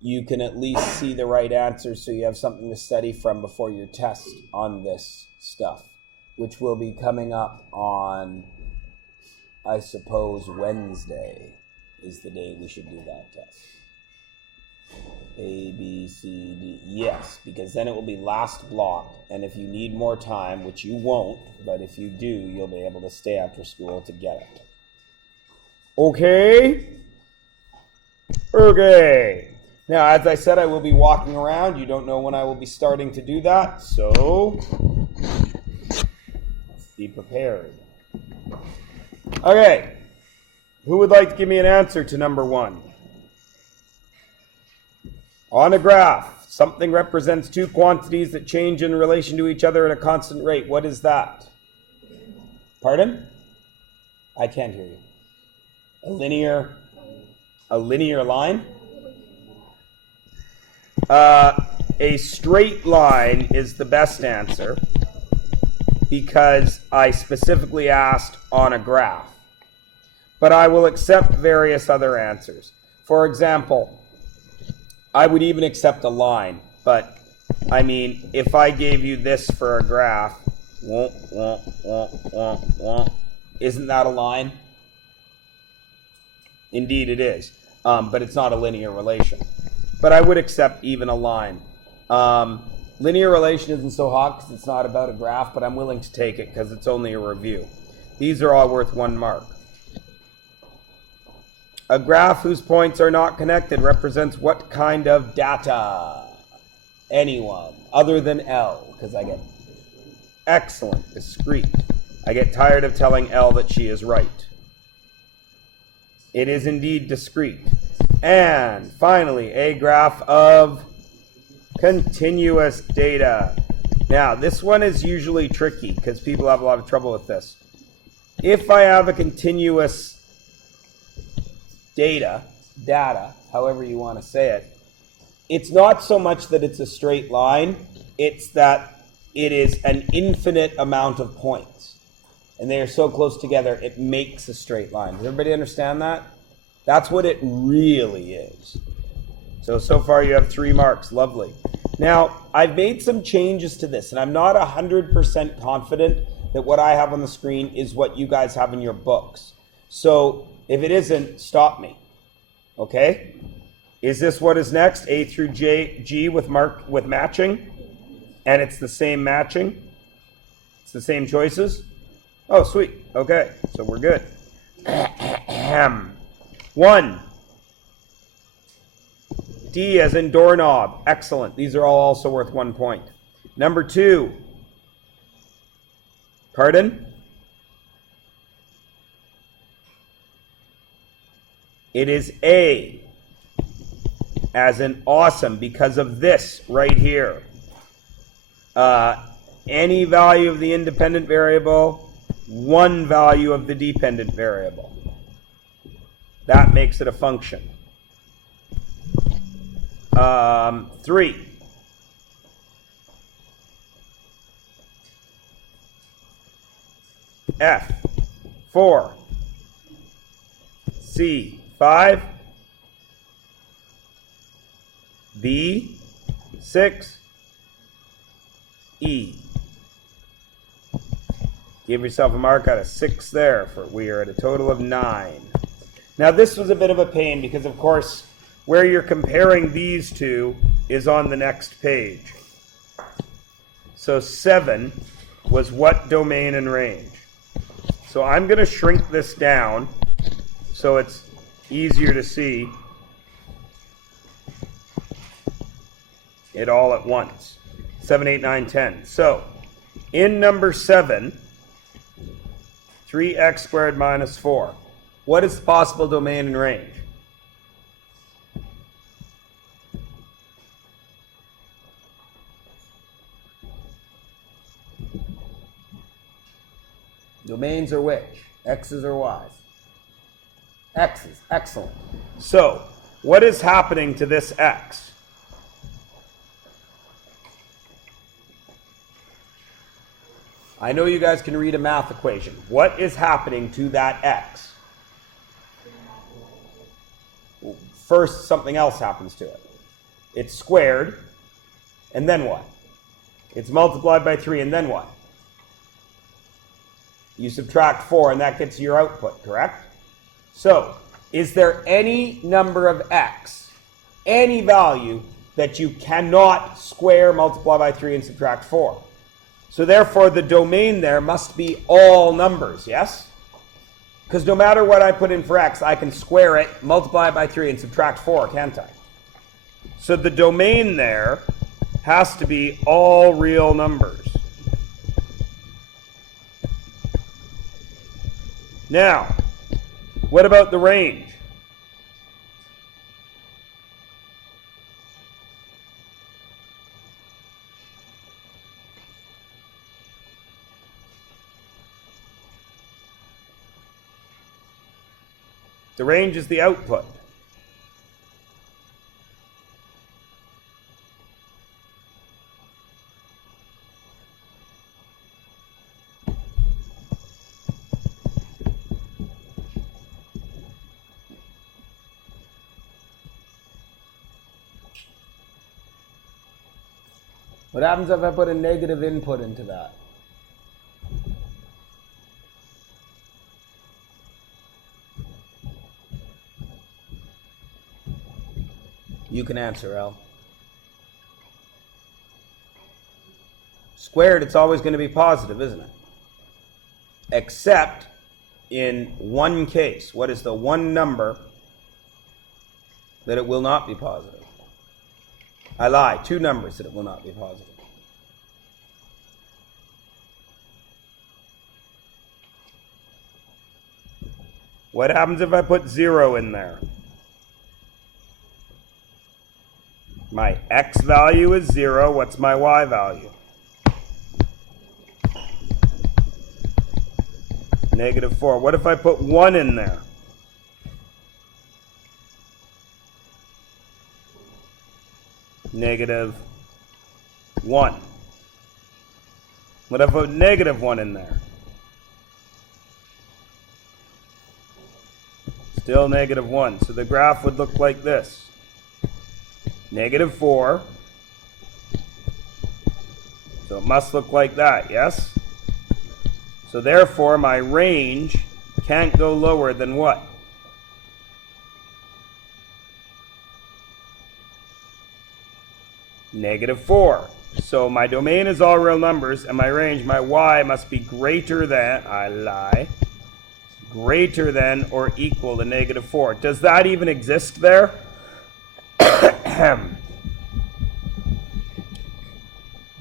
you can at least see the right answer so you have something to study from before your test on this stuff, which will be coming up on, I suppose, Wednesday is the day we should do that test. A, B, C, D. Yes, because then it will be last block. And if you need more time, which you won't, but if you do, you'll be able to stay after school to get it. Okay? Okay. Now, as I said, I will be walking around. You don't know when I will be starting to do that, so be prepared. Okay. Who would like to give me an answer to number 1? On a graph, something represents two quantities that change in relation to each other at a constant rate. What is that? Pardon? I can't hear you. A linear line? A straight line is the best answer because I specifically asked on a graph. But I will accept various other answers. For example, I would even accept a line, but I mean, if I gave you this for a graph, isn't that a line? Indeed it is, but it's not a linear relation. But I would accept even a line. Linear relation isn't so hot because it's not about a graph, but I'm willing to take it because it's only a review. These are all worth 1 mark. A graph whose points are not connected represents what kind of data? Anyone other than L, because I get excellent, discrete. I get tired of telling L that she is right. It is indeed discrete. And finally, a graph of continuous data. Now, this one is usually tricky because people have a lot of trouble with this. If I have a continuous data, however you want to say it, it's not so much that it's a straight line, it's that it is an infinite amount of points. And they are so close together, it makes a straight line. Does everybody understand that? That's what it really is. So far you have 3 marks. Lovely. Now, I've made some changes to this, and I'm not 100% confident that what I have on the screen is what you guys have in your books. So if it isn't, stop me. Okay? Is this what is next? A through G with matching? And it's the same matching? It's the same choices? Oh, sweet. Okay, so we're good. 1. D as in doorknob. Excellent. These are all also worth 1 point. Number 2. Pardon? It is A as in awesome because of this right here. Any value of the independent variable, 1 value of the dependent variable. That makes it a function. 3. F. 4. C. 5. B. 6. E. Give yourself a mark out of 6 there, for we are at a total of 9. Now this was a bit of a pain because, of course, where you're comparing these two is on the next page. So 7 was what domain and range. So I'm going to shrink this down so it's easier to see it all at once. 7, 8, 9, 10. So in number 7, 3x squared minus 4. What is the possible domain and range? Domains are which? X's or Y's? X's. Excellent. So, what is happening to this X? I know you guys can read a math equation. What is happening to that X? First, something else happens to it. It's squared, and then what? It's multiplied by 3, and then what? You subtract 4, and that gets your output, correct? So, is there any number of x, any value, that you cannot square, multiply by 3, and subtract 4? So therefore, the domain there must be all numbers, yes? Because no matter what I put in for x, I can square it, multiply it by 3, and subtract 4, can't I? So the domain there has to be all real numbers. Now, what about the range? The range is the output. What happens if I put a negative input into that? You can answer, Al. Squared, it's always going to be positive, isn't it? Except in one case. What is the one number that it will not be positive? I lie. Two numbers that it will not be positive. What happens if I put 0 in there? My x value is 0. What's my y value? -4. What if I put 1 in there? -1. What if I put -1 in there? Still -1. So the graph would look like this. -4. So it must look like that, yes? So therefore, my range can't go lower than what? -4. So my domain is all real numbers, and my range, my y, must be greater than, I lie, greater than or equal to -4. Does that even exist there?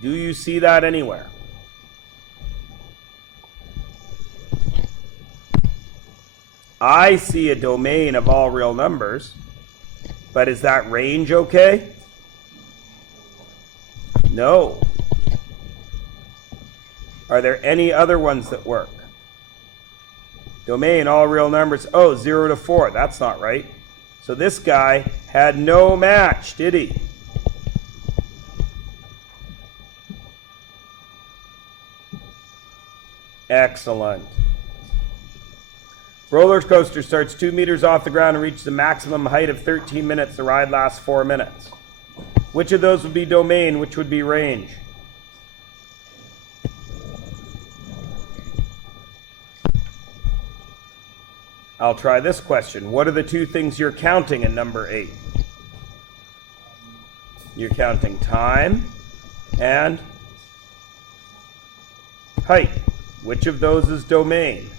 Do you see that anywhere? I see a domain of all real numbers, but is that range okay? No. Are there any other ones that work? Domain, all real numbers. Oh, 0 to 4. That's not right. So this guy had no match, did he? Excellent. Roller coaster starts 2 meters off the ground and reaches a maximum height of 13 minutes. The ride lasts 4 minutes. Which of those would be domain? Which would be range? I'll try this question. What are the two things you're counting in number 8? You're counting time and height. Which of those is domain?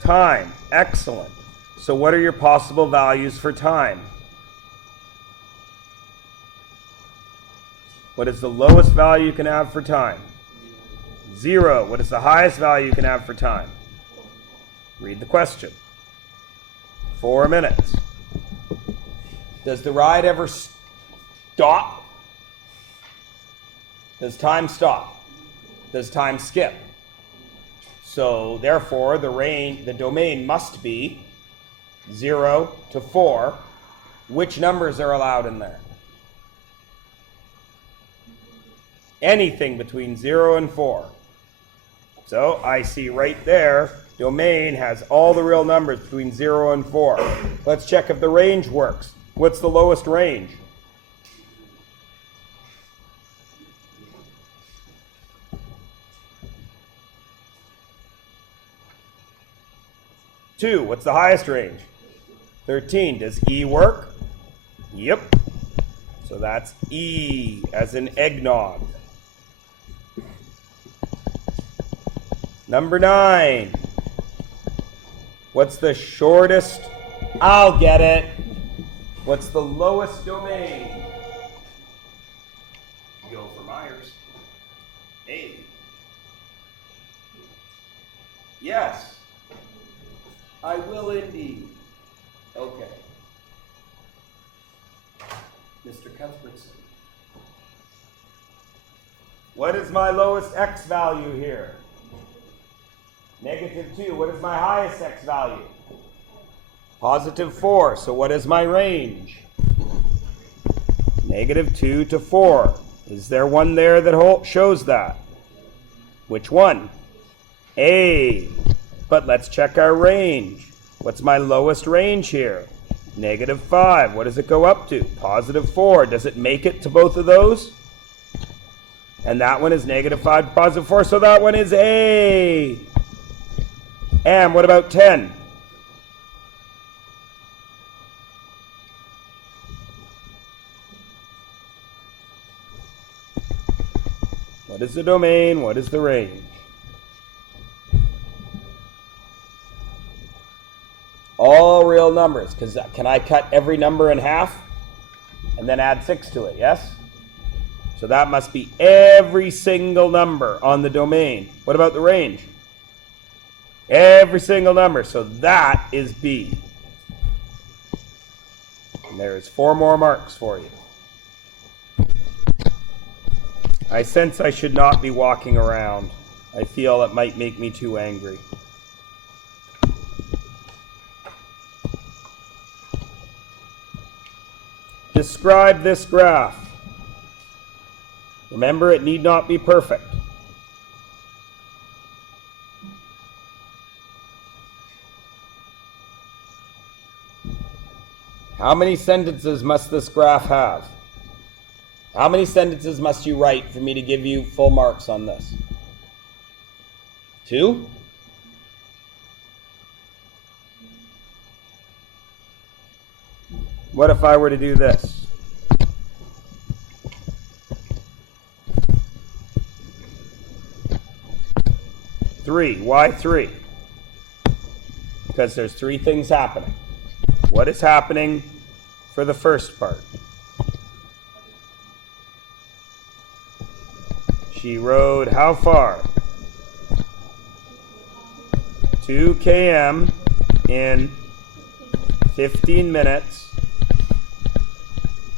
Time. Excellent. So what are your possible values for time? What is the lowest value you can have for time? 0. What is the highest value you can have for time? Read the question. 4 minutes. Does the ride ever stop? Does time stop? Does time skip? So therefore, the domain must be 0 to 4. Which numbers are allowed in there? Anything between 0 and 4. So I see right there, domain has all the real numbers between 0 and 4. Let's check if the range works. What's the lowest range? Two. What's the highest range? 13. Does E work? Yep. So that's E as in eggnog. Number 9. What's the shortest? I'll get it. What's the lowest domain? Go for Myers. A. Yes. I will indeed. Okay. Mr. Cuthbertson. What is my lowest x value here? -2. What is my highest x value? +4. So what is my range? -2 to 4. Is there one there that shows that? Which one? A. But let's check our range. What's my lowest range here? -5. What does it go up to? +4. Does it make it to both of those? And that one is -5 to +4. So that one is A. And what about 10? What is the domain? What is the range? All real numbers, because can I cut every number in half and then add 6 to it, yes? So that must be every single number on the domain. What about the range? Every single number. So that is B. And there's 4 more marks for you. I sense I should not be walking around. I feel it might make me too angry. Describe this graph. Remember, it need not be perfect. How many sentences must this graph have? How many sentences must you write for me to give you full marks on this? 2? What if I were to do this? Three. Why 3? Because there's 3 things happening. What is happening for the first part? She rode how far? 2 km in 15 minutes.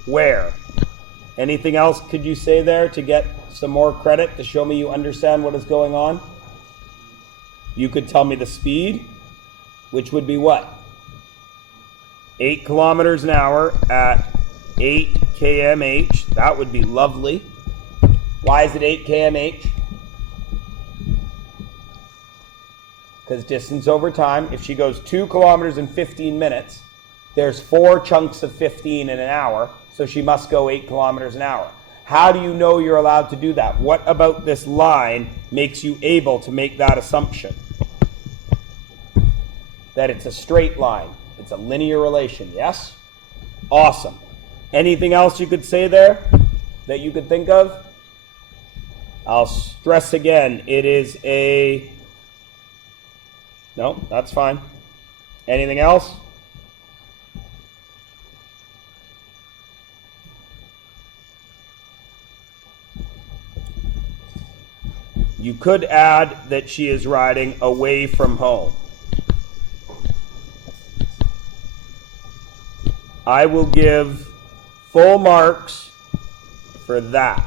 Where? Anything else could you say there to get some more credit to show me you understand what is going on? You could tell me the speed, which would be what? 8 kilometers an hour at 8 kmh. That would be lovely. Why is it 8 kmh? Because distance over time, if she goes 2 kilometers in 15 minutes, there's 4 chunks of 15 in an hour, so she must go 8 kilometers an hour. How do you know you're allowed to do that? What about this line makes you able to make that assumption? That it's a straight line. It's a linear relation, yes? Awesome. Anything else you could say there that you could think of? I'll stress again, it is a... No, that's fine. Anything else? You could add that she is riding away from home. I will give full marks for that.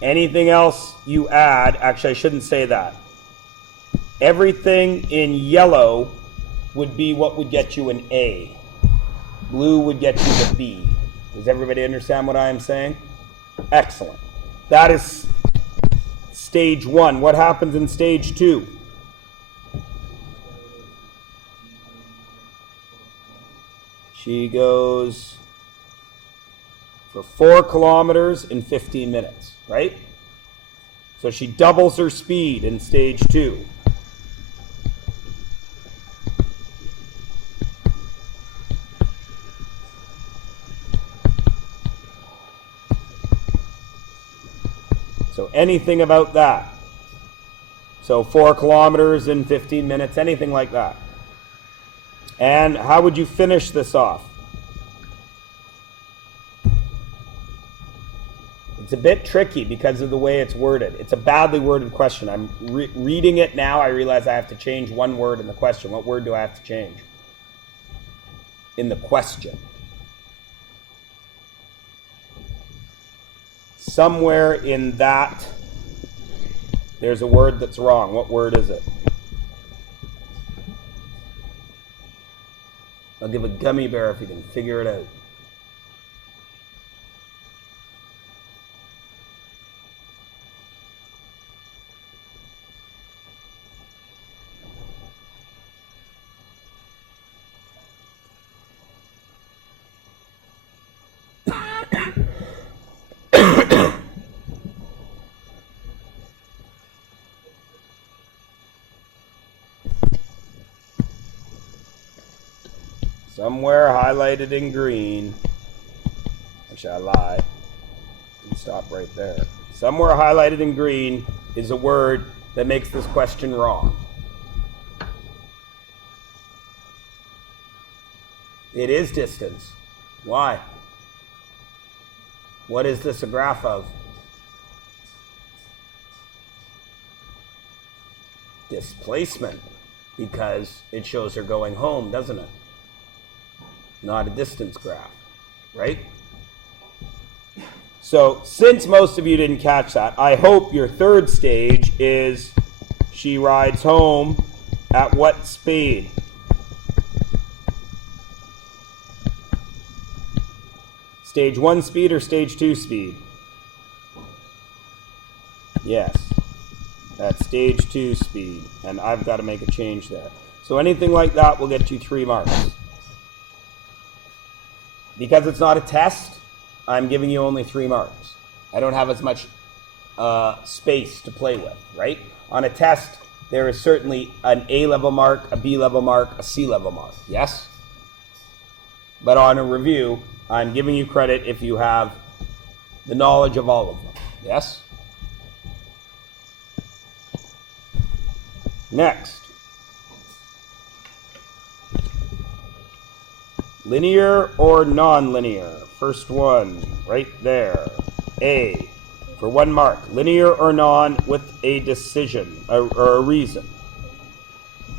Anything else you add, actually I shouldn't say that. Everything in yellow would be what would get you an A. Blue would get you the B. Does everybody understand what I am saying? Excellent. That is stage 1. What happens in stage 2? She goes for 4 kilometers in 15 minutes, right? So she doubles her speed in stage 2. So anything about that. So 4 kilometers in 15 minutes, anything like that. And how would you finish this off? It's a bit tricky because of the way it's worded. It's a badly worded question. I'm reading it now. I realize I have to change one word in the question. What word do I have to change? In the question. Somewhere in that, there's a word that's wrong. What word is it? I'll give a gummy bear if you can figure it out. Somewhere highlighted in green. Actually, I lie. Stop right there. Somewhere highlighted in green is a word that makes this question wrong. It is distance. Why? What is this a graph of? Displacement. Because it shows her going home, doesn't it? Not a distance graph, right? So, since most of you didn't catch that, I hope your third stage is she rides home at what speed? Stage 1 speed or stage 2 speed? Yes, that's stage 2 speed, and I've got to make a change there. So anything like that will get you 3 marks. Because it's not a test, I'm giving you only 3 marks. I don't have as much space to play with, right? On a test, there is certainly an A-level mark, a B-level mark, a C-level mark, yes? But on a review, I'm giving you credit if you have the knowledge of all of them, yes? Next. Linear or non-linear? First one, right there. A, for 1 mark. Linear or non with a decision, or a reason.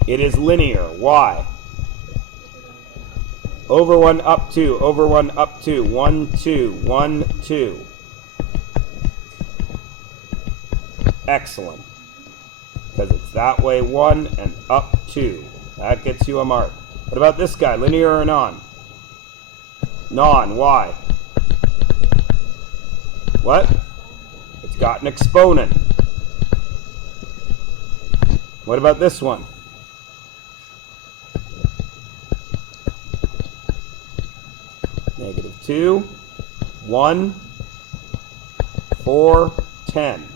It is linear. Why? Over 1, up 2. Over 1, up 2. 1, 2. 1, 2. Excellent. Because it's that way 1 and up 2. That gets you a mark. What about this guy? Linear or non? Non. Why? What? It's got an exponent. What about this one? -2, 1, 4, 10.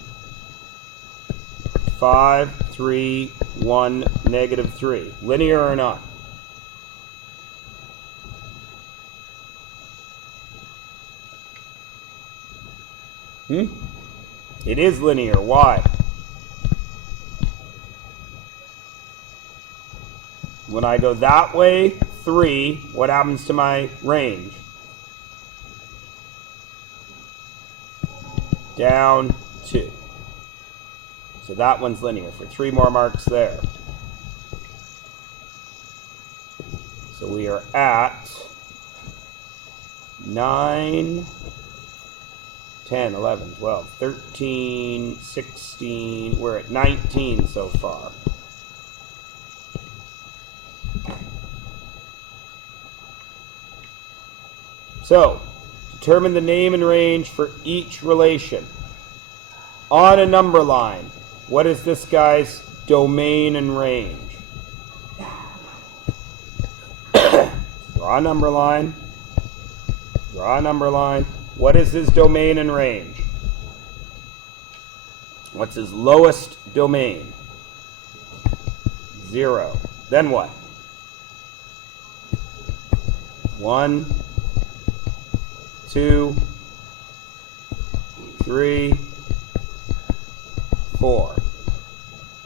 5, 3, 1, -3. Linear or not? It is linear. Why? When I go that way, 3, what happens to my range? Down 2. So that one's linear for 3 more marks there. So we are at 9, 10, 11, 12, 13, 16. We're at 19 so far. So, determine the name and range for each relation. On a number line, what is this guy's domain and range? Draw a number line. Draw a number line. What is his domain and range? What's his lowest domain? 0. Then what? 1, 2, 3, 4.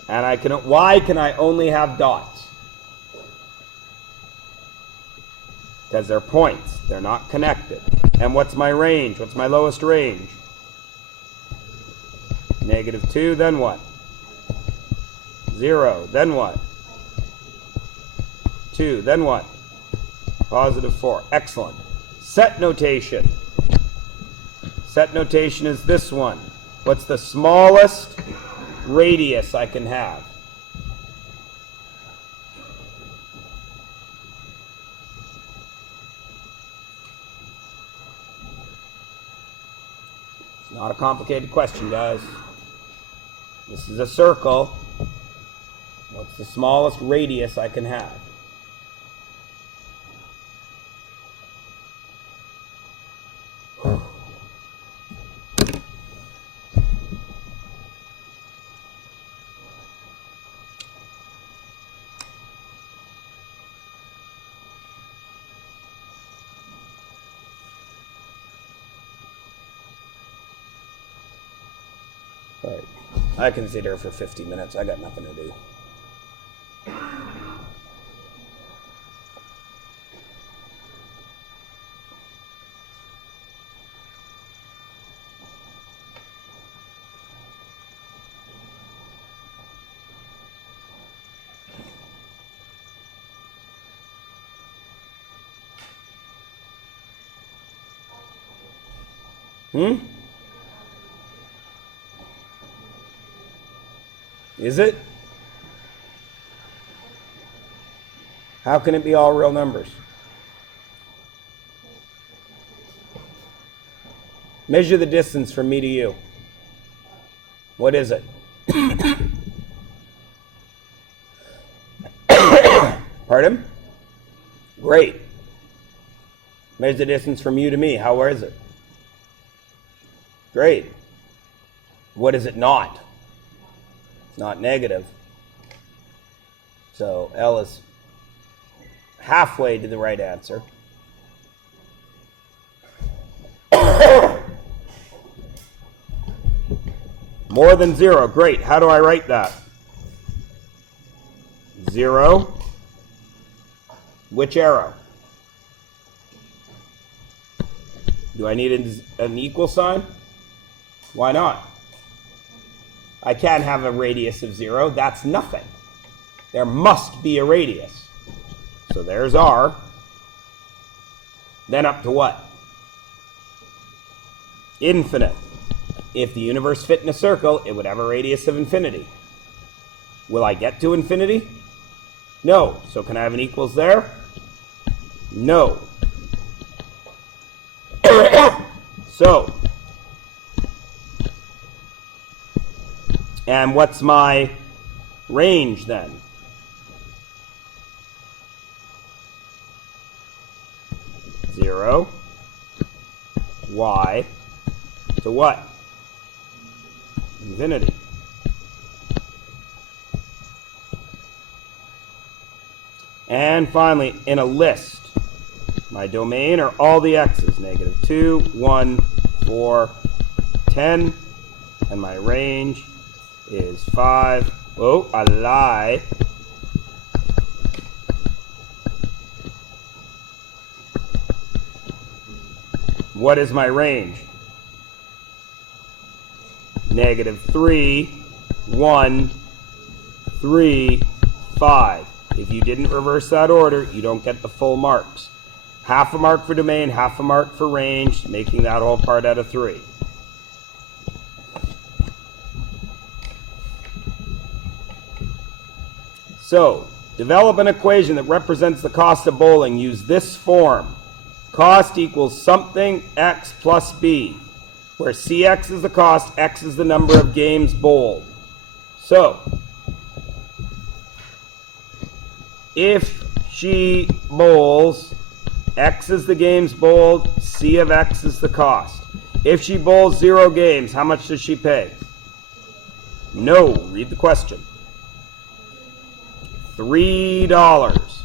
And why can I only have dots? Because they're points. They're not connected. And what's my range? What's my lowest range? -2, then what? 0, then what? 2, then what? +4. Excellent. Set notation. Set notation is this one. What's the smallest radius I can have? It's not a complicated question, guys. This is a circle. What's the smallest radius I can have? All right. I can sit here for 50 minutes. I got nothing to do. Is it? How can it be all real numbers? Measure the distance from me to you. What is it? Pardon? Great. Measure the distance from you to me. Where is it? Great. What is it not? It's not negative. So L is halfway to the right answer. More than 0. Great. How do I write that? 0. Which arrow? Do I need an equal sign? Why not? I can't have a radius of 0. That's nothing. There must be a radius. So there's R. Then up to what? Infinite. If the universe fit in a circle, it would have a radius of infinity. Will I get to infinity? No. So can I have an equals there? No. So, and what's my range then? Zero. Y to what? Infinity. And finally, in a list, my domain are all the x's. -2, 1, 4, 10. And my range is 5. Oh, I lie. What is my range? -3, 1, 3, 5. If you didn't reverse that order, you don't get the full marks. Half a mark for domain, half a mark for range, making that whole part out of 3. So, develop an equation that represents the cost of bowling. Use this form. Cost equals something x plus b, where cx is the cost, x is the number of games bowled. So, if she bowls X is the games bowled, C of X is the cost. If she bowls 0 games, how much does she pay? No, read the question. $3.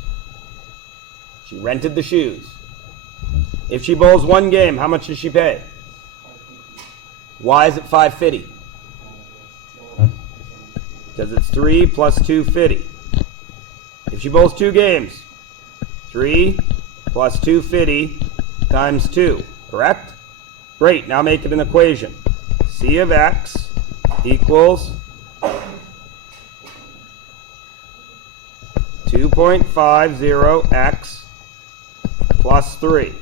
She rented the shoes. If she bowls 1 game, how much does she pay? Why is it $5.50? Because it's 3 plus $2.50. If she bowls 2 games, 3 plus $2.50 times 2, correct? Great, now make it an equation. C of X equals 2.50x plus 3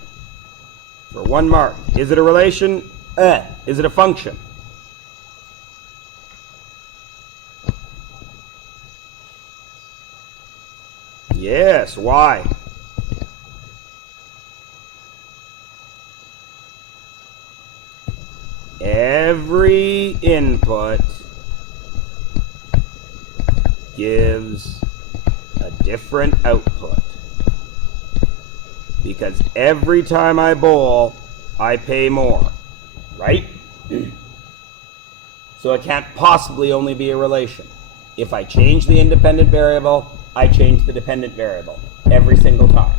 for 1 mark. Is it a relation? Is it a function? Yes, why? Every input gives a different output. Because every time I bowl, I pay more. Right? So it can't possibly only be a relation. If I change the independent variable, I change the dependent variable every single time.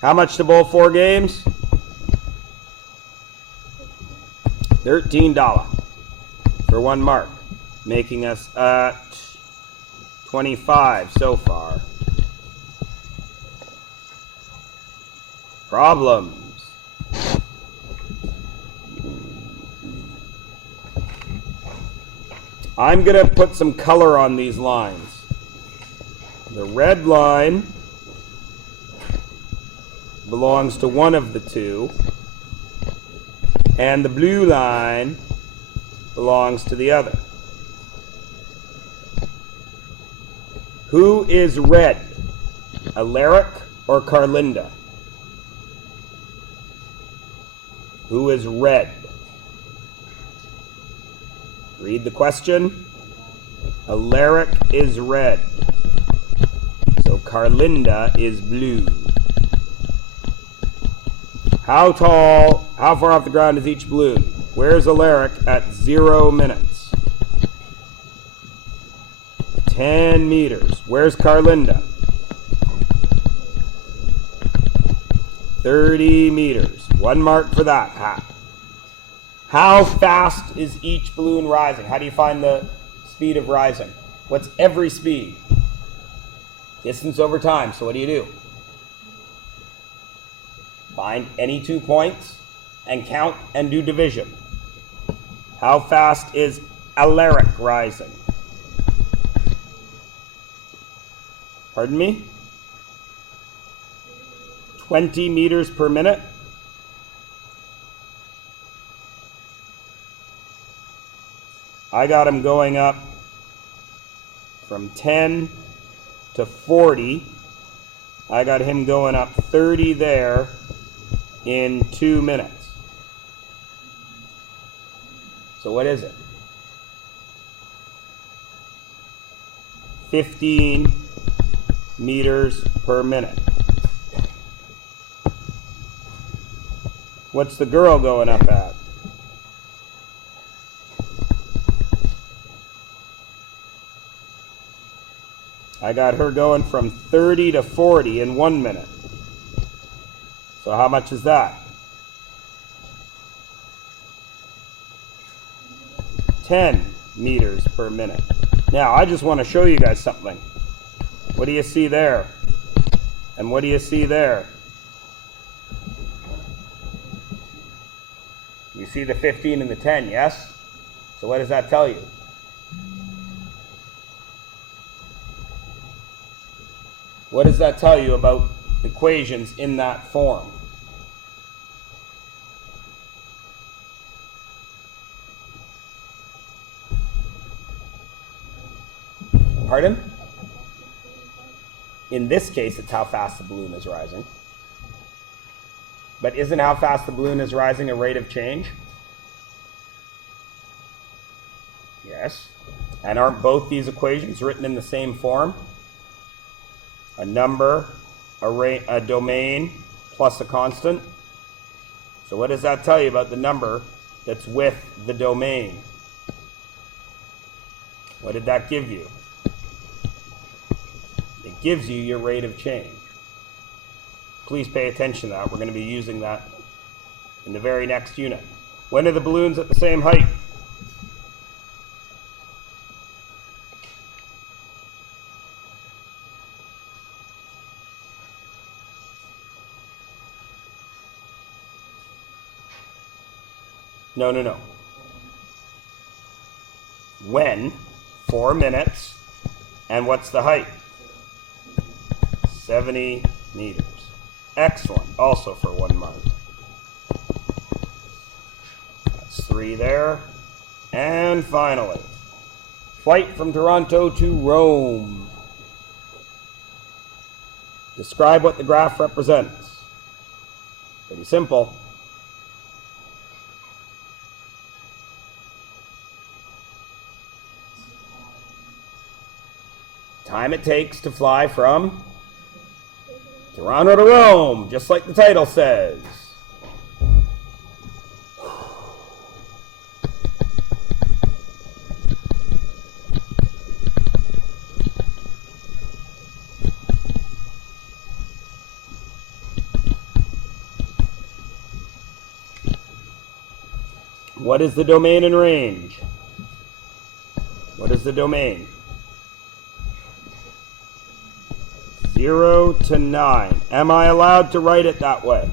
How much to bowl 4 games? $13 for 1 mark, making us at 25 so far. Problems. I'm going to put some color on these lines. The red line belongs to one of the two, and the blue line belongs to the other. Who is red? Alaric or Carlinda? Who is red? Read the question. Alaric is red. So Carlinda is blue. How tall, how far off the ground is each balloon? Where's Alaric at 0 minutes? 10 meters. Where's Carlinda? 30 meters. 1 mark for that. How fast is each balloon rising? How do you find the speed of rising? What's every speed? Distance over time. So what do? Find any 2 points and count and do division. How fast is Alaric rising? Pardon me? 20 meters per minute? I got him going up from 10 to 40. I got him going up 30 there in 2 minutes. So what is it? 15 meters per minute. What's the girl going up at? I got her going from 30 to 40 in 1 minute. So how much is that? 10 meters per minute. Now, I just want to show you guys something. What do you see there? And what do you see there? You see the 15 and the 10, yes? So what does that tell you? What does that tell you about equations in that form? Pardon? In this case, it's how fast the balloon is rising. But isn't how fast the balloon is rising a rate of change? Yes. And aren't both these equations written in the same form? A number, a a domain plus a constant. So what does that tell you about the number that's with the domain? What did that give you? It gives you your rate of change. Please pay attention to that. We're going to be using that in the very next unit. When are the balloons at the same height? No. When? 4 minutes. And what's the height? 70 meters. Excellent. Also for 1 month. That's 3 there. And finally, flight from Toronto to Rome. Describe what the graph represents. Pretty simple. Time it takes to fly from Toronto to Rome, just like the title says. What is the domain and range? What is the domain? 0 to 9. Am I allowed to write it that way?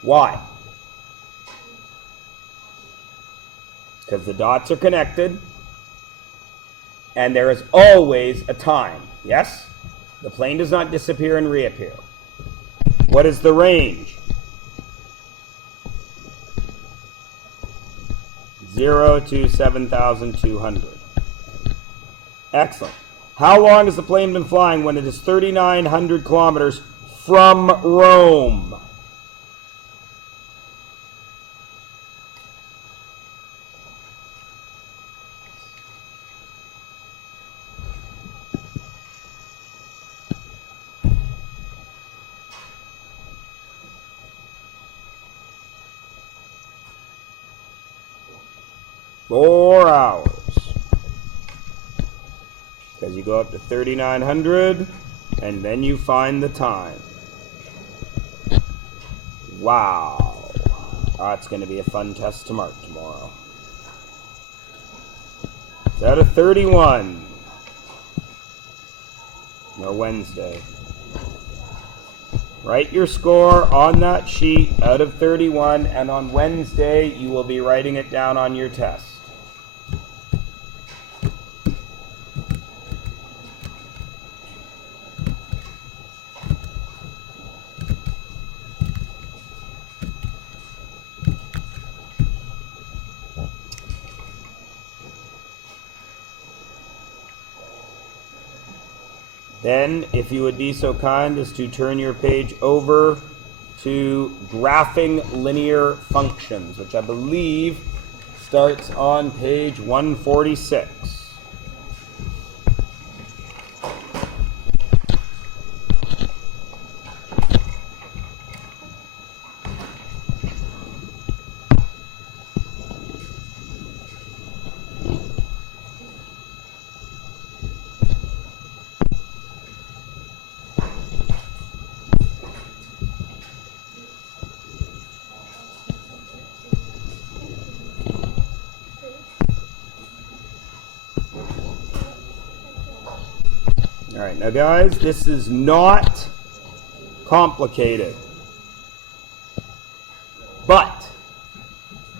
Why? Because the dots are connected, and there is always a time. Yes? The plane does not disappear and reappear. What is the range? 0 to 7,200. Excellent. How long has the plane been flying when it is 3,900 kilometers from Rome? Four hours. Because you go up to 3,900, and then you find the time. Wow. That's going to be a fun test to mark tomorrow. It's out of 31. Or Wednesday. Write your score on that sheet out of 31, and on Wednesday you will be writing it down on your test. Then, if you would be so kind as to turn your page over to graphing linear functions, which I believe starts on page 146. Alright, now guys, this is not complicated. But,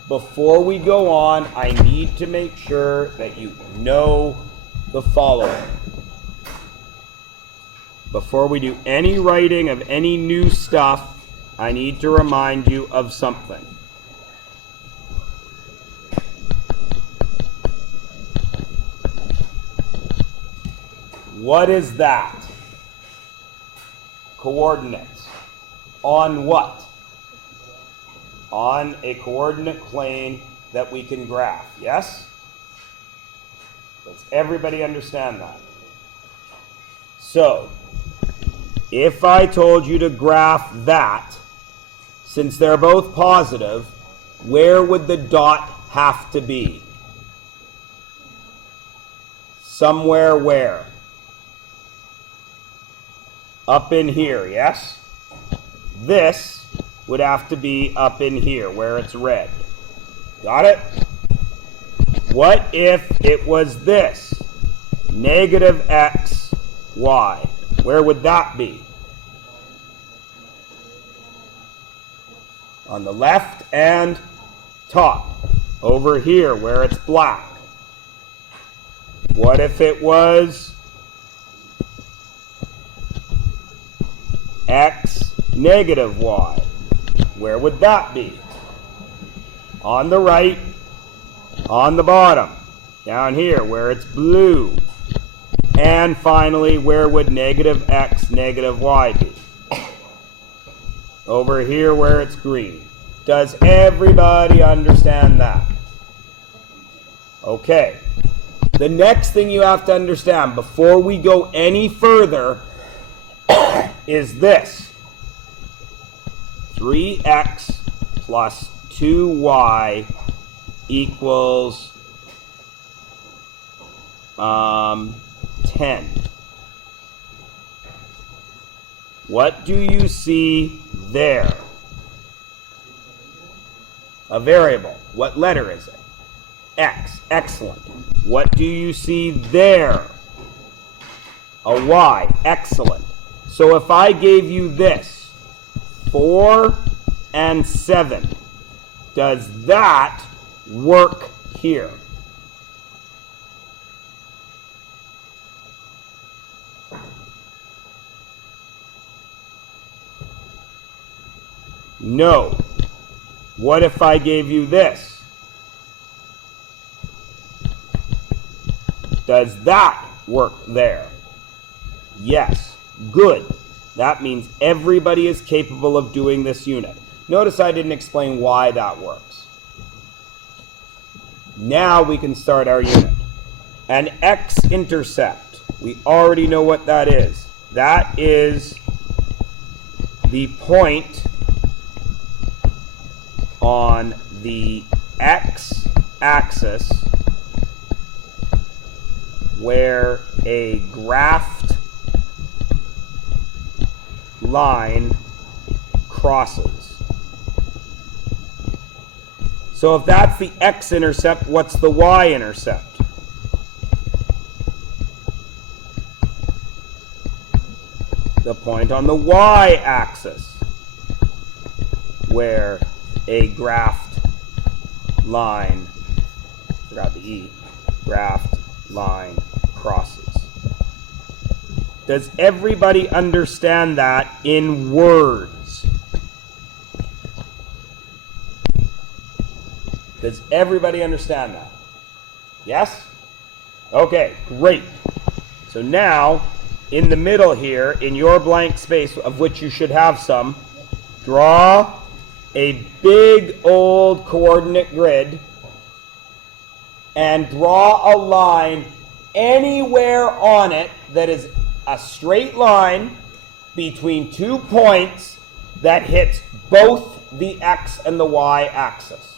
before we go on, I need to make sure that you know the following. Before we do any writing of any new stuff, I need to remind you of something. What is that? Coordinates. On what? On a coordinate plane that we can graph. Yes? Does everybody understand that? So, if I told you to graph that, since they're both positive, where would the dot have to be? Somewhere where? Up in here, yes? This would have to be up in here, where it's red. Got it? What if it was this? Negative x, y. Where would that be? On the left and top. Over here, where it's black. What if it was x negative y? Where would that be? On the right, on the bottom, down here where it's blue. And finally, where would negative x negative y be? Over here where it's green. Does everybody understand that? Okay. The next thing you have to understand before we go any further is this. 3x plus 2y equals 10. What do you see there? A variable. What letter is it? X. Excellent. What do you see there? A y. Excellent. So if I gave you this, 4 and 7, does that work here? No. What if I gave you this? Does that work there? Yes. Good. That means everybody is capable of doing this unit. Notice I didn't explain why that works. Now we can start our unit. An x-intercept. We already know what that is. That is the point on the x-axis where a graphed line crosses. So if that's the x-intercept, what's the y-intercept? The point on the y-axis where a graphed line, forgot the E, graphed line crosses. Does everybody understand that in words? Does everybody understand that? Yes? Okay, great. So now, in the middle here, in your blank space, of which you should have some, draw a big old coordinate grid and draw a line anywhere on it that is a straight line between 2 points that hits both the x and the y axis.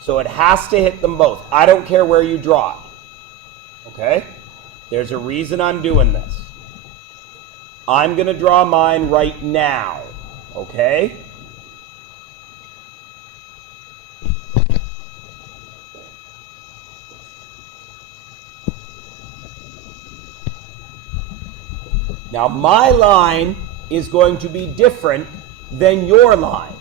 So it has to hit them both. I don't care where you draw it. Okay? There's a reason I'm doing this. I'm going to draw mine right now. Okay? Now, my line is going to be different than your lines.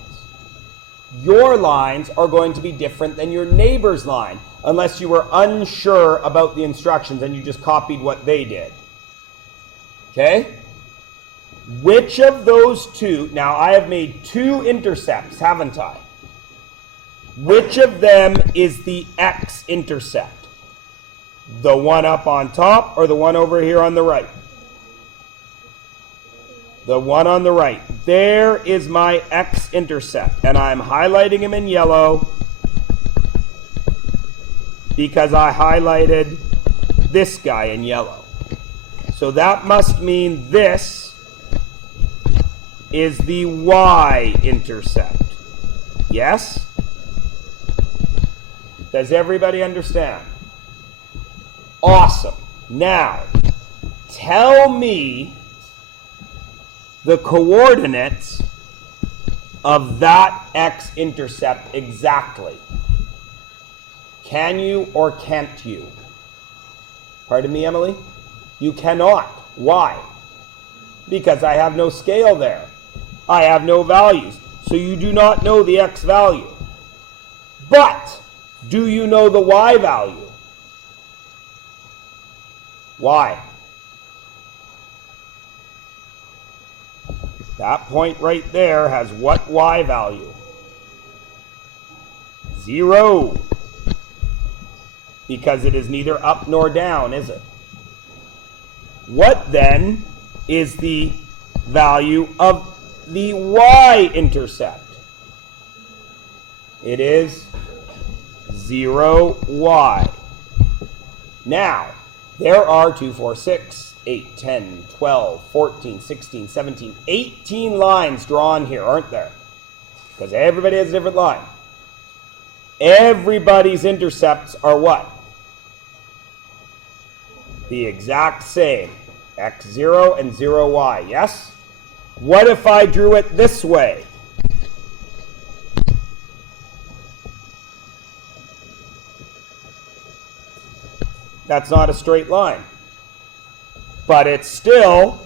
Your lines are going to be different than your neighbor's line, unless you were unsure about the instructions and you just copied what they did. Okay? Which of those two, now I have made 2 intercepts, haven't I? Which of them is the x-intercept? The one up on top or the one over here on the right? The one on the right. There is my x-intercept, and I'm highlighting him in yellow because I highlighted this guy in yellow. So that must mean this is the y-intercept. Yes? Does everybody understand? Awesome. Now, tell me the coordinates of that x-intercept exactly. Can you or can't you? Pardon me, Emily? You cannot. Why? Because I have no scale there. I have no values. So you do not know the x value. But do you know the y value? Why? That point right there has what y value? 0. Because it is neither up nor down, is it? What then is the value of the y-intercept? It is 0y. Now, there are 2, 4, 6, 8, 10, 12, 14, 16, 17, 18 lines drawn here, aren't there? Because everybody has a different line. Everybody's intercepts are what? The exact same. x0 and 0y, yes? What if I drew it this way? That's not a straight line. But it's still,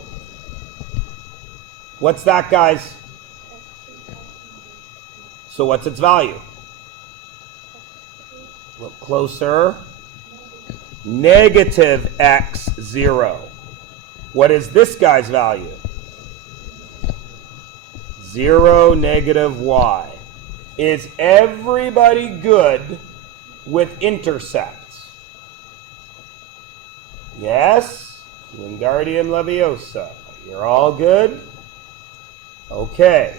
what's that, guys? So what's its value? Look closer. Negative x0. What is this guy's value? 0, negative y. Is everybody good with intercepts? Yes? Wingardium Leviosa. You're all good? Okay.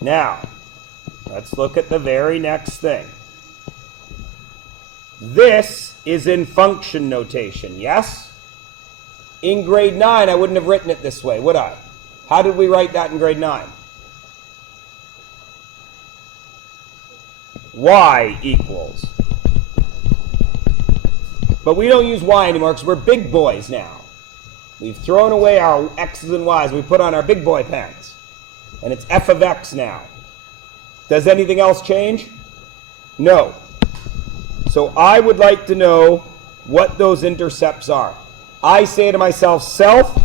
Now, let's look at the very next thing. This is in function notation, yes? In grade 9, I wouldn't have written it this way, would I? How did we write that in grade 9? Y equals. But we don't use y anymore because we're big boys now. We've thrown away our x's and y's. We put on our big boy pants. And it's f of x now. Does anything else change? No. So I would like to know what those intercepts are. I say to myself, self,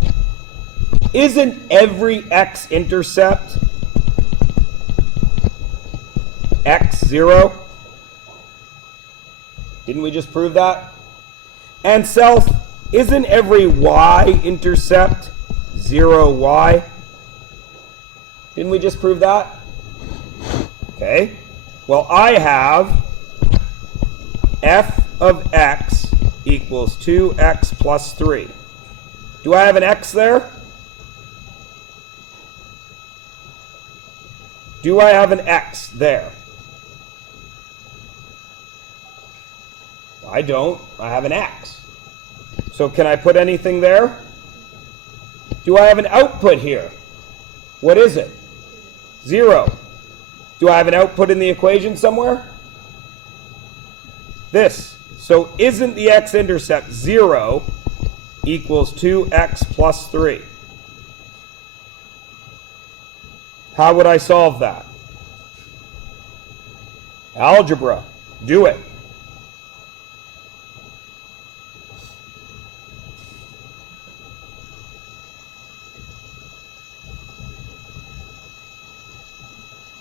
isn't every x-intercept x0? Didn't we just prove that? And self, isn't every y-intercept 0y? Didn't we just prove that? Okay. Well, I have f of x equals 2x plus 3. Do I have an x there? Do I have an x there? I don't. I have an x. So can I put anything there? Do I have an output here? What is it? 0. Do I have an output in the equation somewhere? This. So isn't the x-intercept 0 equals 2x plus 3? How would I solve that? Algebra. Do it.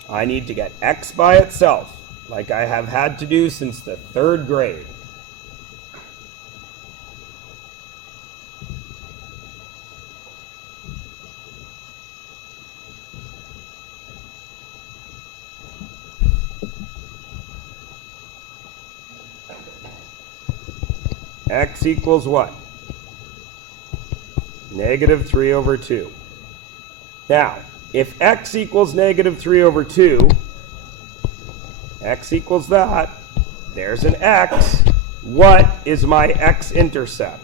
I need to get x by itself, like I have had to do since the 3rd grade. X equals what? Negative 3 over 2. Now, if x equals negative 3 over 2, x equals that, there's an x. What is my x-intercept?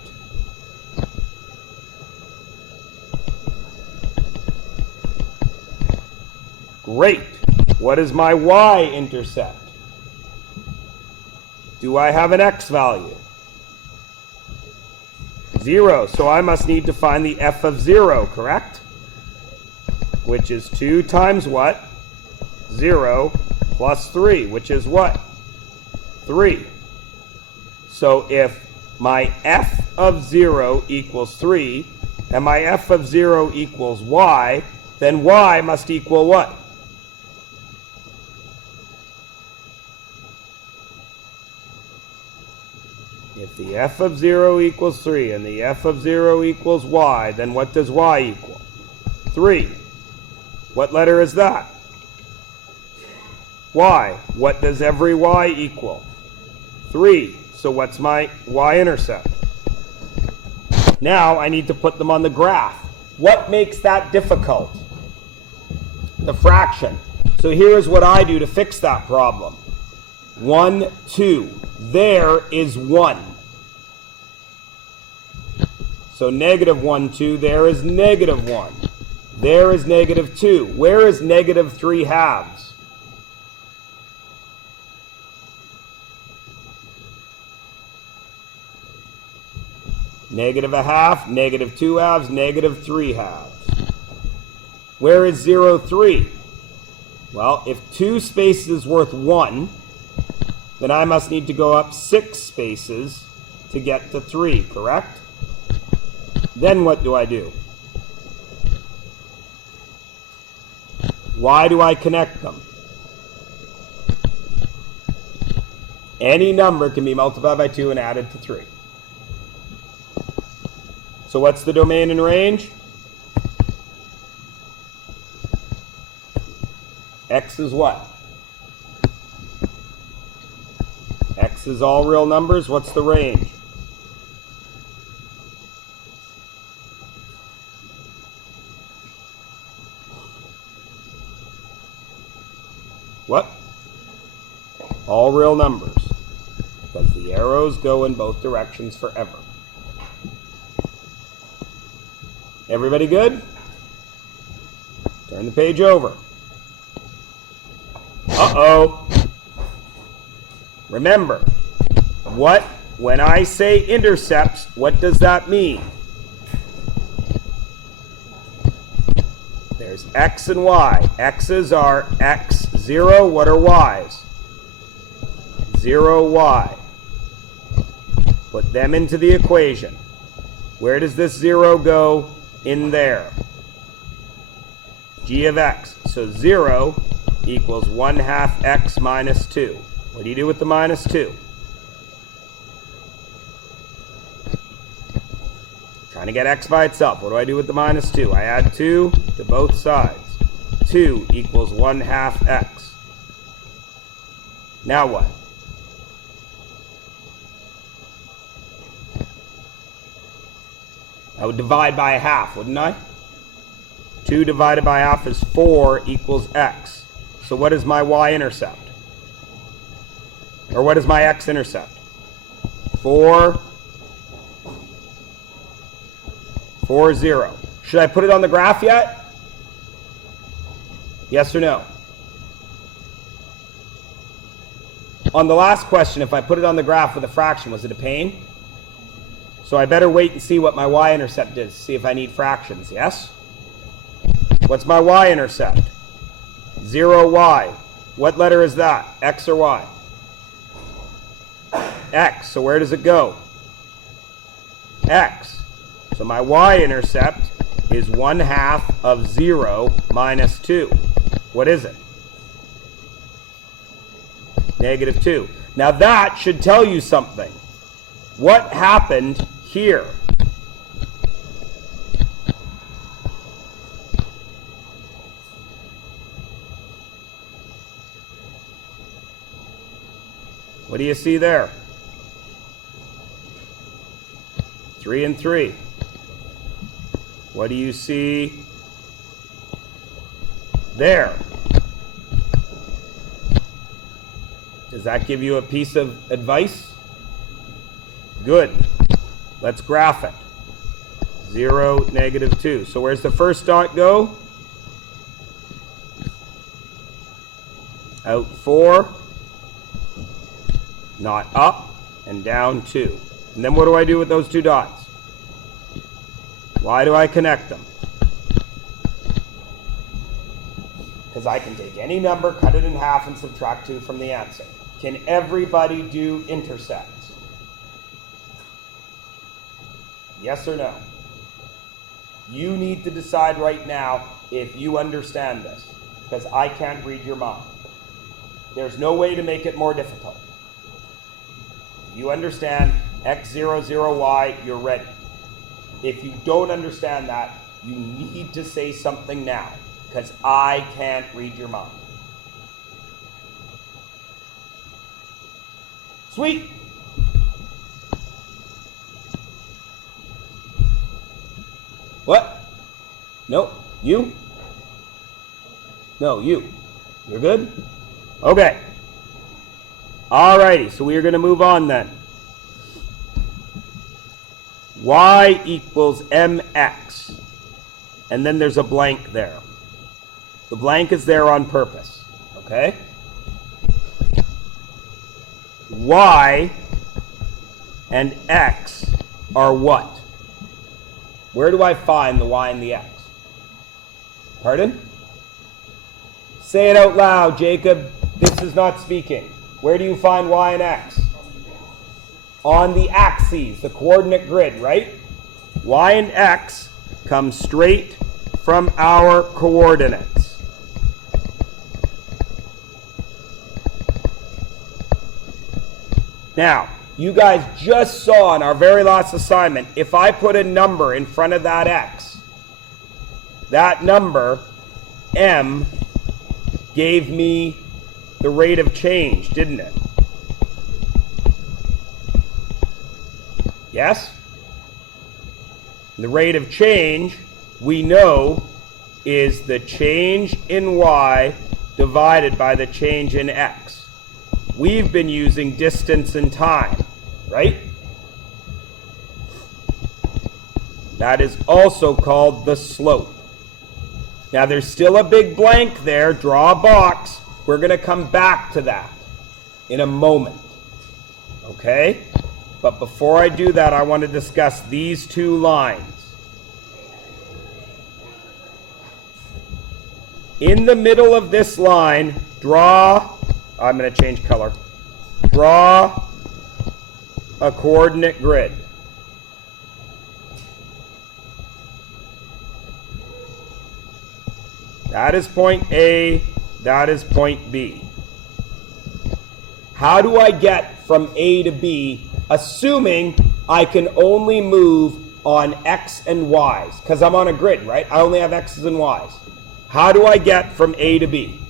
Great. What is my y-intercept? Do I have an x value? 0. So I must need to find the f of 0, correct? Which is 2 times what? 0 plus 3, which is what? 3. So if my f of 0 equals 3, and my f of 0 equals y, then y must equal what? If the f of 0 equals 3 and the f of 0 equals y, then what does y equal? 3. What letter is that? Y. What does every y equal? 3. So what's my y-intercept? Now I need to put them on the graph. What makes that difficult? The fraction. So here's what I do to fix that problem. 1, 2. There is 1. So negative 1, 2. There is negative 1. There is negative 2. Where is negative 3 halves? Negative a half, negative 2 halves, negative 3 halves. Where is 0, 3? Well, if 2 spaces is worth 1, then I must need to go up 6 spaces to get to 3, correct? Then what do I do? Why do I connect them? Any number can be multiplied by 2 and added to 3. So what's the domain and range? X is what? X is all real numbers. What's the range? What? All real numbers. Because the arrows go in both directions forever. Everybody good? Turn the page over. Uh-oh. Remember, when I say intercepts, what does that mean? There's x and y. X's are x, 0. What are y's? 0, y. Put them into the equation. Where does this 0 go? In there. G of x. So 0 equals 1/2 x minus 2. What do you do with the minus 2? Trying to get x by itself. What do I do with the minus 2? I add 2 to both sides. 2 equals 1/2 x. Now what? I would divide by a half, wouldn't I? 2 divided by half is 4 equals x. So what is my y-intercept? Or what is my x-intercept? 4, 4, 0. Should I put it on the graph yet? Yes or no? On the last question, if I put it on the graph with a fraction, was it a pain? So I better wait and see what my y-intercept is, see if I need fractions, yes? What's my y-intercept? 0y. What letter is that? X or y? X. So where does it go? X. So my y-intercept is 1/2 of 0 minus 2. What is it? Negative 2. Now that should tell you something. What happened here? What do you see there? 3 and 3. What do you see there? Does that give you a piece of advice? Good. Let's graph it. 0, negative 2. So where's the first dot go? out 4, not up, and down 2. And then what do I do with those 2 dots? Why do I connect them? Because I can take any number, cut it in half, and subtract 2 from the answer. Can everybody do intercepts? Yes or no? You need to decide right now if you understand this, because I can't read your mind. There's no way to make it more difficult. You understand x0, 0, y, you're ready. If you don't understand that, you need to say something now, because I can't read your mind. Sweet. What? No, you? No, you. You're good? Okay. Alrighty, so we are going to move on then. Y equals mx. And then there's a blank there. The blank is there on purpose. Okay? Y and x are what? Where do I find the y and the x? Pardon? Say it out loud, Jacob. This is not speaking. Where do you find y and x? On the axes, the coordinate grid, right? Y and x come straight from our coordinates. Now, you guys just saw in our very last assignment, if I put a number in front of that x, that number, m, gave me the rate of change, didn't it? Yes? The rate of change, we know, is the change in y divided by the change in x. We've been using distance and time, right? That is also called the slope. Now there's still a big blank there. Draw a box. We're going to come back to that in a moment. Okay? But before I do that, I want to discuss these 2 lines. In the middle of this line, draw, I'm going to change color. Draw a coordinate grid. That is point A, that is point B. How do I get from A to B, assuming I can only move on X and Y's? Because I'm on a grid, right? I only have X's and Y's. How do I get from A to B?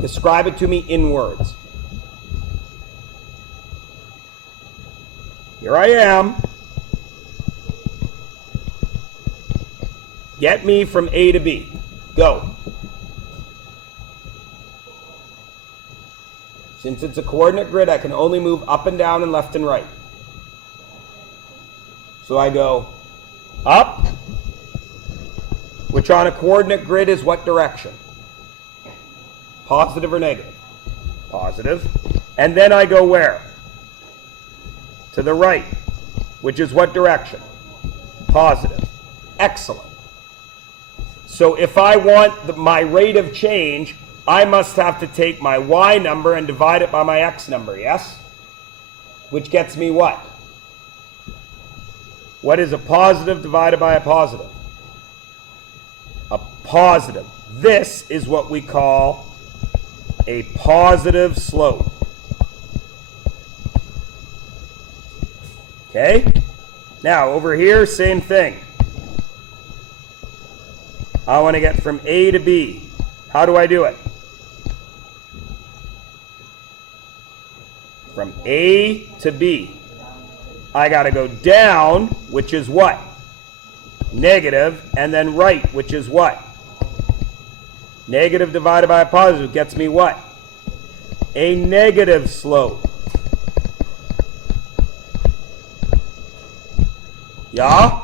Describe it to me in words. Here I am. Get me from A to B. Go. Since it's a coordinate grid, I can only move up and down and left and right. So I go up, which on a coordinate grid is what direction? Positive or negative? Positive. And then I go where? To the right, which is what direction? Positive. Excellent. So if I want my rate of change, I must have to take my y number and divide it by my x number, yes? Which gets me what? What is a positive divided by a positive? A positive. This is what we call a positive slope. Okay? Now, over here, same thing. I want to get from A to B. How do I do it? From A to B. I got to go down, which is what? Negative, and then right, which is what? Negative divided by a positive gets me what? A negative slope. Yeah?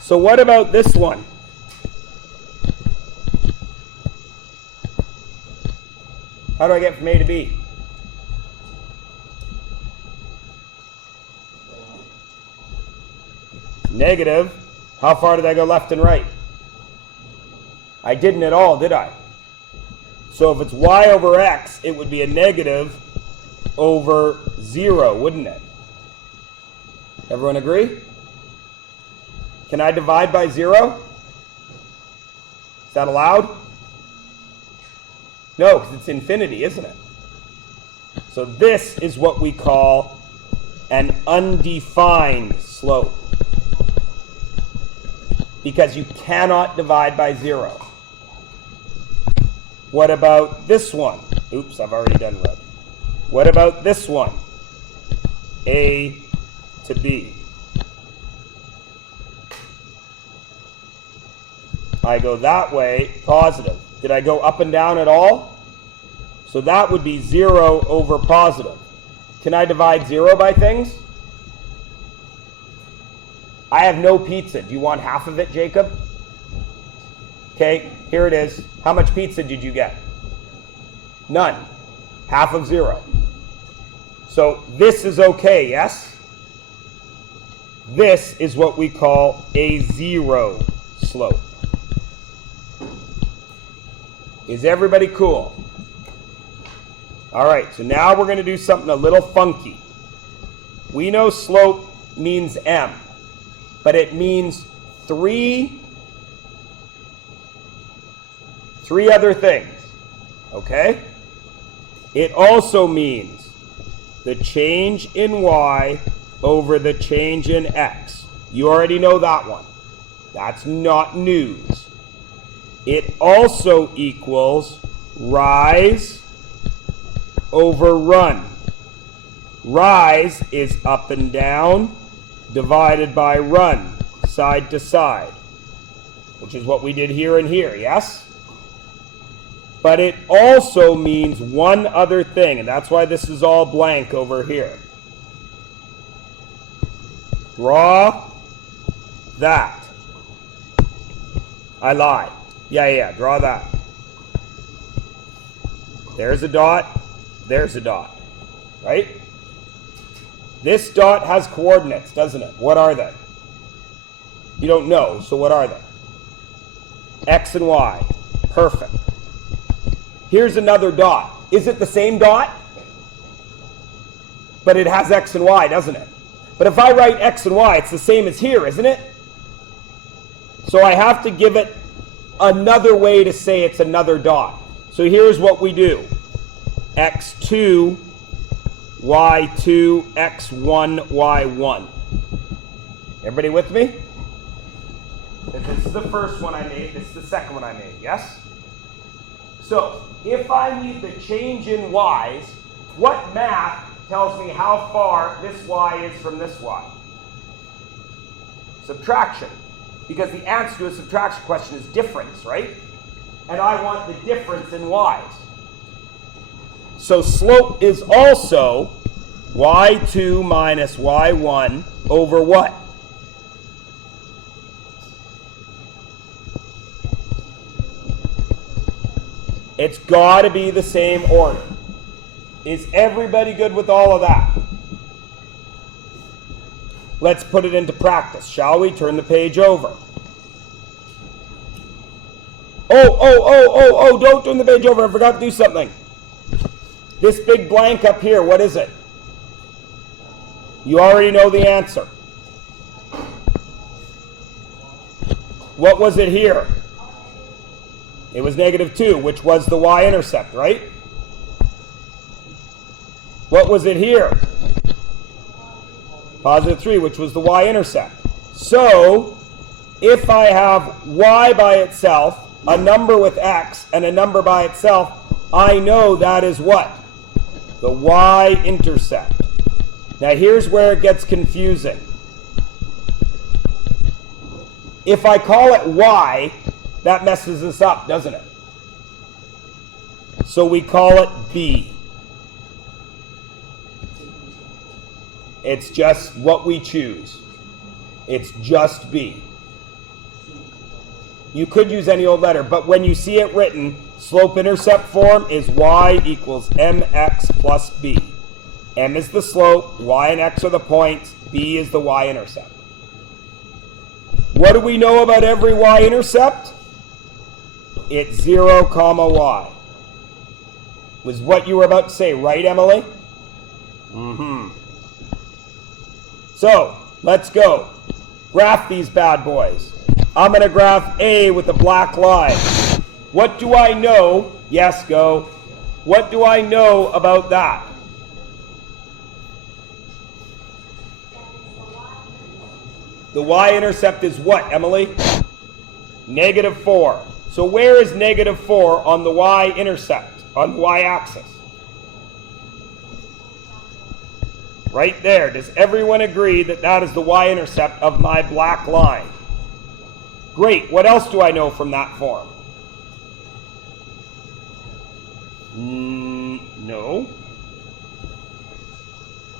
So what about this one? How do I get from A to B? Negative. How far did I go left and right? I didn't at all, did I? So if it's y over x, it would be a negative over 0, wouldn't it? Everyone agree? Can I divide by 0? Is that allowed? No, because it's infinity, isn't it? So this is what we call an undefined slope, because you cannot divide by 0. What about this one? Oops, I've already done red. What about this one? A to B. I go that way, positive. Did I go up and down at all? So that would be 0 over positive. Can I divide 0 by things? I have no pizza. Do you want half of it, Jacob? Okay, here it is. How much pizza did you get? None. Half of 0. So this is okay, yes? This is what we call a 0 slope. Is everybody cool? All right, so now we're going to do something a little funky. We know slope means m, but it means three other things, okay? It also means the change in y over the change in x. You already know that one. That's not news. It also equals rise over run. Rise is up and down divided by run, side to side, which is what we did here and here, yes? But it also means one other thing, and that's why this is all blank over here. Draw that. I lied. Yeah, draw that. There's a dot, there's a dot, right? This dot has coordinates, doesn't it? What are they? You don't know, so what are they? X and Y. Perfect. Here's another dot. Is it the same dot? But it has X and Y, doesn't it? But if I write X and Y, it's the same as here, isn't it? So I have to give it another way to say it's another dot. So here's what we do. X2, Y2, X1, Y1. Everybody with me? If this is the first one I made, this is the second one I made, yes? So, if I need the change in y's, what math tells me how far this y is from this y? Subtraction. Because the answer to a subtraction question is difference, right? And I want the difference in y's. So slope is also y2 minus y1 over what? It's got to be the same order. Is everybody good with all of that? Let's put it into practice, shall we? Turn the page over. Oh, don't turn the page over. I forgot to do something. This big blank up here, what is it? You already know the answer. What was it here? It was -2, which was the y-intercept, right? What was it here? +3, which was the y-intercept. So, if I have y by itself, a number with x, and a number by itself, I know that is what? The y-intercept. Now here's where it gets confusing. If I call it y, that messes us up, doesn't it? So we call it b. It's just what we choose. It's just b. You could use any old letter, but when you see it written, slope-intercept form is y equals mx plus b. M is the slope, y and x are the points, b is the y-intercept. What do we know about every y-intercept? It's 0, comma y. Was what you were about to say, right, Emily? Mm-hmm. So, let's go. Graph these bad boys. I'm going to graph A with a black line. What do I know? Yes, go. What do I know about that? The y-intercept is what, Emily? -4. So where is -4 on the y-intercept, on the y-axis? Right there. Does everyone agree that that is the y-intercept of my black line? Great. What else do I know from that form? No.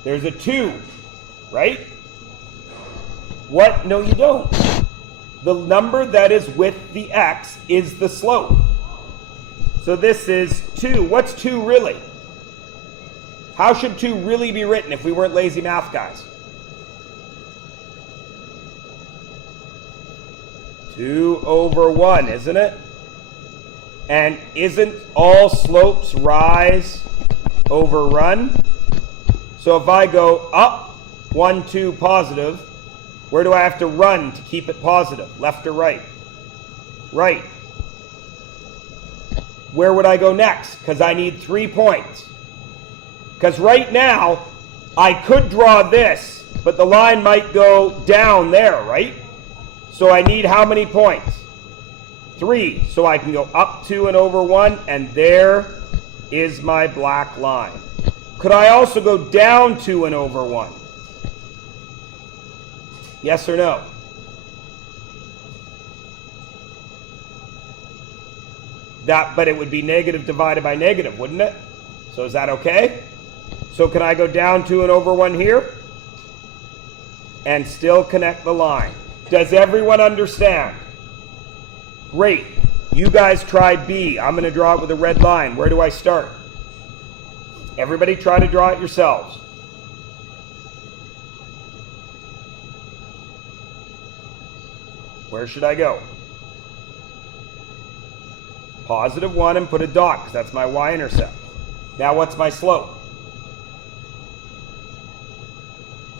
There's a 2, right? What? No, you don't. The number that is with the x is the slope. So this is 2. What's 2 really? How should 2 really be written if we weren't lazy math guys? 2 over 1, isn't it? And isn't all slopes rise over run? So if I go up 1, 2 positive, where do I have to run to keep it positive? Left or right? Right. Where would I go next? Because I need 3 points. Because right now, I could draw this, but the line might go down there, right? So I need how many points? 3. So I can go up 2 and over 1, and there is my black line. Could I also go down 2 and over 1? Yes or no? But it would be negative divided by negative, wouldn't it? So is that okay? So can I go down 2 and over 1 here? And still connect the line. Does everyone understand? Great. You guys try B. I'm going to draw it with a red line. Where do I start? Everybody try to draw it yourselves. Where should I go? +1 and put a dot, because that's my y-intercept. Now what's my slope?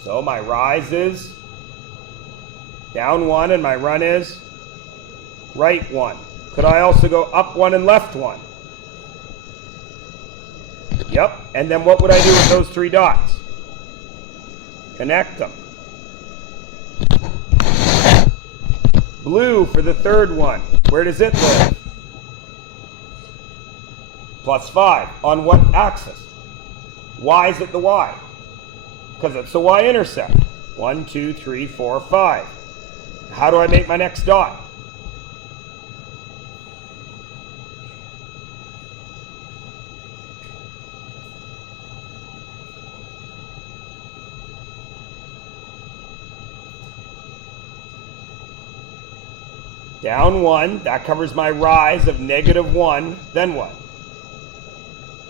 So my rise is down 1 and my run is right 1. Could I also go up 1 and left 1? Yep. And then what would I do with those 3 dots? Connect them. Blue for the third one. Where does it live? +5. On what axis? Why is it the y? Because it's the y-intercept. 1, 2, 3, 4, 5. How do I make my next dot? Down 1, that covers my rise of -1. Then what?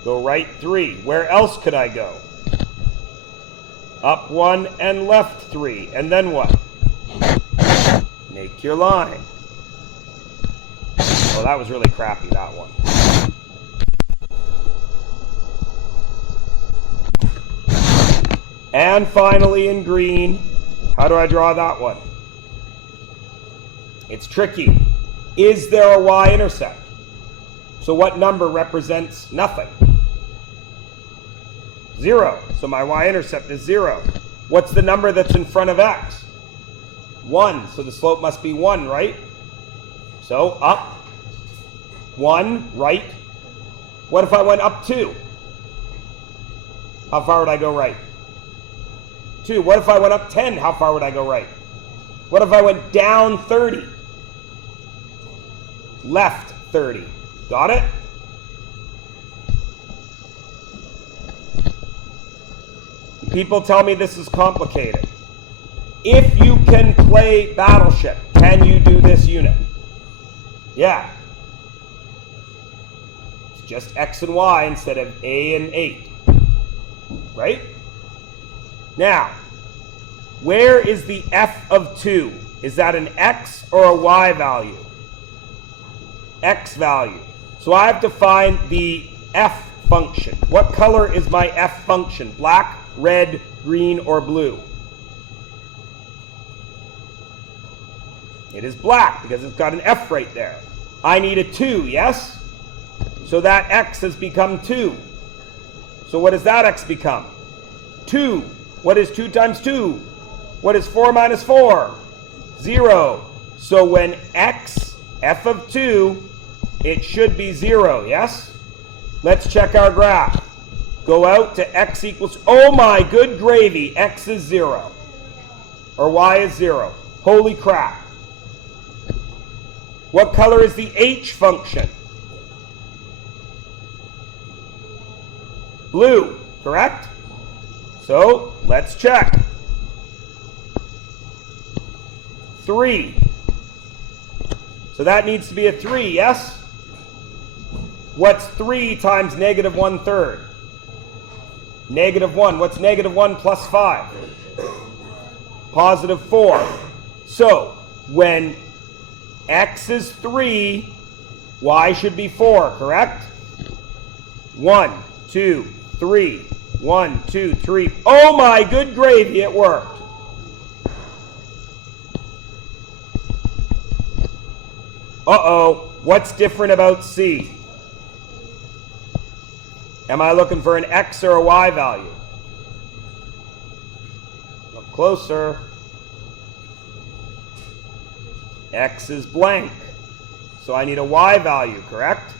Go right 3. Where else could I go? Up 1 and left 3. And then what? Make your line. Oh, that was really crappy, that one. And finally in green, how do I draw that one? It's tricky. Is there a y-intercept? So what number represents nothing? 0. So my y-intercept is 0. What's the number that's in front of x? 1. So the slope must be 1, right? So up 1, right. What if I went up 2? How far would I go right? 2. What if I went up 10? How far would I go right? What if I went down 30? Left 30. Got it? People tell me this is complicated. If you can play Battleship, can you do this unit? Yeah. It's just x and y instead of a and 8. Right? Now, where is the f of 2? Is that an x or a y value? X value. So I have to find the f function. What color is my f function? Black, red, green, or blue? It is black because it's got an f right there. I need a 2, yes? So that x has become 2. So what does that x become? 2. What is 2 times 2? What is 4 minus 4? 0. So when x, f of 2, it should be 0, yes? Let's check our graph. Go out to x equals, oh my good gravy, x is 0. Or y is 0. Holy crap. What color is the h function? Blue, correct? So, let's check. 3. So that needs to be a 3, yes? What's 3 times negative 1/3? Negative 1. What's negative 1 plus 5? Positive 4. So, when x is 3, y should be 4, correct? 1, 2, 3. 1, 2, 3. Oh my good gravy, it worked. Uh-oh, what's different about C? Am I looking for an x or a y value? Look closer. X is blank. So I need a y value, correct?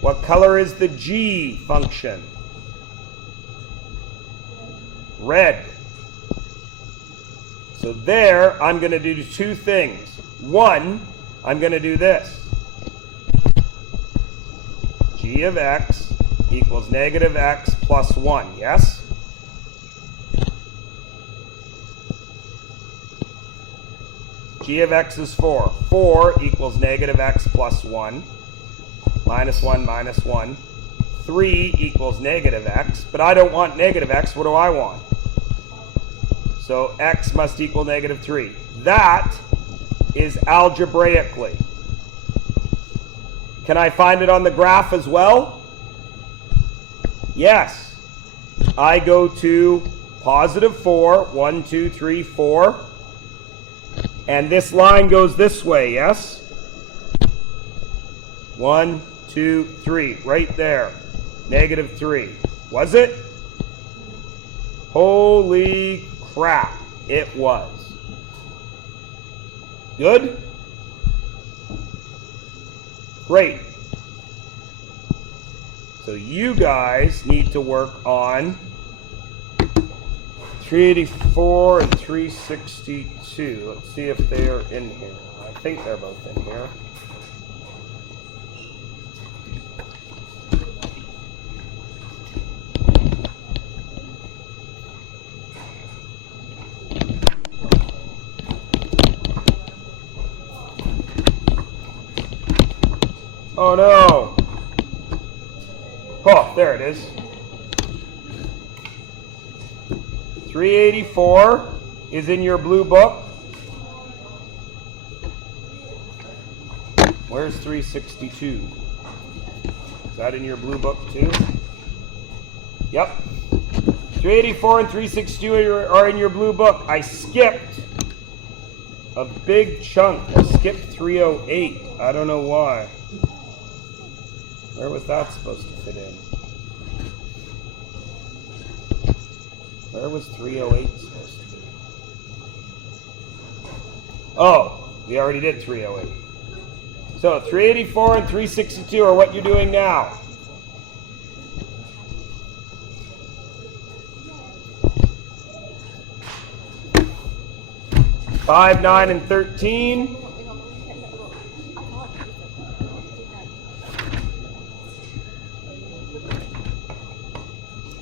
What color is the g function? Red. So there, I'm going to do 2 things. 1, I'm going to do this. G of x equals negative x plus 1, yes? G of x is 4. 4 equals negative x plus 1. Minus 1 minus 1. 3 equals negative x. But I don't want negative x. What do I want? So x must equal negative 3. That is algebraically. Can I find it on the graph as well? Yes. I go to positive 4. 1, 2, 3, 4. And this line goes this way, yes? 1, 2, 3. Right there. Negative 3. Was it? Holy crap. It was. Good? Great. So you guys need to work on 384 and 362. Let's see if they are in here. I think they're both in here. Oh no! Oh, there it is. 384 is in your blue book. Where's 362? Is that in your blue book too? Yep. 384 and 362 are in your blue book. I skipped a big chunk. I skipped 308. I don't know why. Where was that supposed to fit in? Where was 308 supposed to be? Oh, we already did 308. So 384 and 362 are what you're doing now. Five, 9, and 13.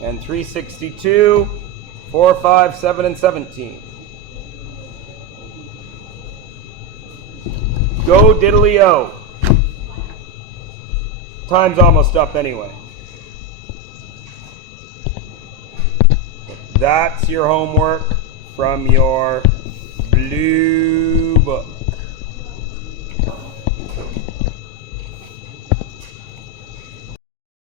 And 362, 4, 5, 7, and 17. Go diddly-o. Time's almost up anyway. That's your homework from your blue book.